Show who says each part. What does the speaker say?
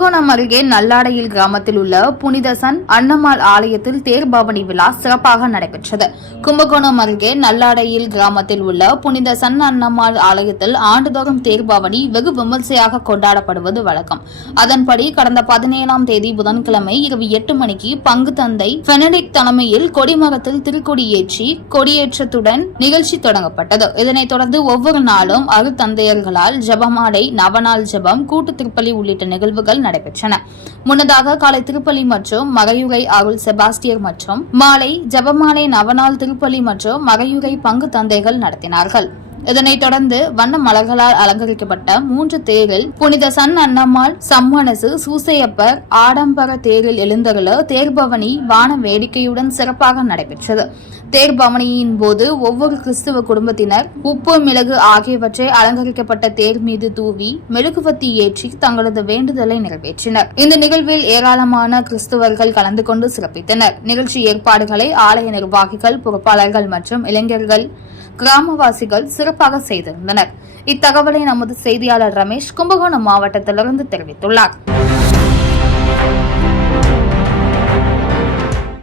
Speaker 1: கும்பகோணம் அருகே நல்லாடையில் கிராமத்தில் உள்ள புனித சன் அன்னம்மாள் ஆலயத்தில் தேர் பவனி விழா சிறப்பாக நடைபெற்றது. கும்பகோணம் அருகே நல்லாடையில் கிராமத்தில் உள்ள புனித சன் அன்னம்மாள் ஆலயத்தில் ஆண்டுதோறும் தேர் பவனி வெகு விமர்சையாக கொண்டாடப்படுவது வழக்கம். அதன்படி கடந்த பதினேழாம் தேதி புதன்கிழமை இரவு எட்டு மணிக்கு பங்கு தந்தை பெனடிக் தலைமையில் கொடிமரத்தில் திருக்கொடி ஏற்றி கொடியேற்றத்துடன் நிகழ்ச்சி தொடங்கப்பட்டது. இதனைத் தொடர்ந்து ஒவ்வொரு நாளும் அருத்தந்தையர்களால் ஜபமாடை நவநாள் ஜபம் கூட்டு திருப்பலி உள்ளிட்ட நிகழ்வுகள் நடைபெற்றன. முன்னதாக காலை திருப்பலி மற்றும் மகையுகை அருள் செபாஸ்டியர் மற்றும் மாலை ஜபமாலை நவநாள் திருப்பலி மற்றும் மகையுகை பங்கு தந்தைகள் நடத்தினார்கள். இதனைத் தொடர்ந்து வண்ண மலர்களால் அலங்கரிக்கப்பட்ட மூன்று தேரில் புனித சன் அன்னம்மாள் சம்மனசு சூசையப்பர் ஆடம்பர தேரில் எழுந்தருள தேர்பவனி வான வேடிக்கையுடன் சிறப்பாக நடைபெற்றது. தேர்பவனியின் போது ஒவ்வொரு கிறிஸ்துவ குடும்பத்தினர் உப்பு மிளகு ஆகியவற்றை அலங்கரிக்கப்பட்ட தேர் மீது தூவி மெழுகுவத்தி ஏற்றி தங்களது வேண்டுதலை நிறைவேற்றினர். இந்த நிகழ்வில் ஏராளமான கிறிஸ்துவர்கள் கலந்து கொண்டு சிறப்பித்தனர். நிகழ்ச்சி ஏற்பாடுகளை ஆலய நிர்வாகிகள் பொறுப்பாளர்கள் மற்றும் இளைஞர்கள் கிராமவாசிகள் சிறப்பாக செய்திருந்தனர். இத்தகவலை நமது செய்தியாளர் ரமேஷ் கும்பகோணம் மாவட்டத்திலிருந்து தெரிவித்துள்ளார்.